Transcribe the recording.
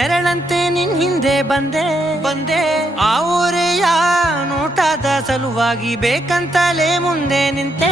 ನೆರಳಂತೆ ನಿನ್ ಹಿಂದೆ ಬಂದೆ ಆ ಊರೆಯ ನೋಟದ ಸಲುವಾಗಿ ಬೇಕಂತಲೇ ಮುಂದೆ ನಿಂತೆ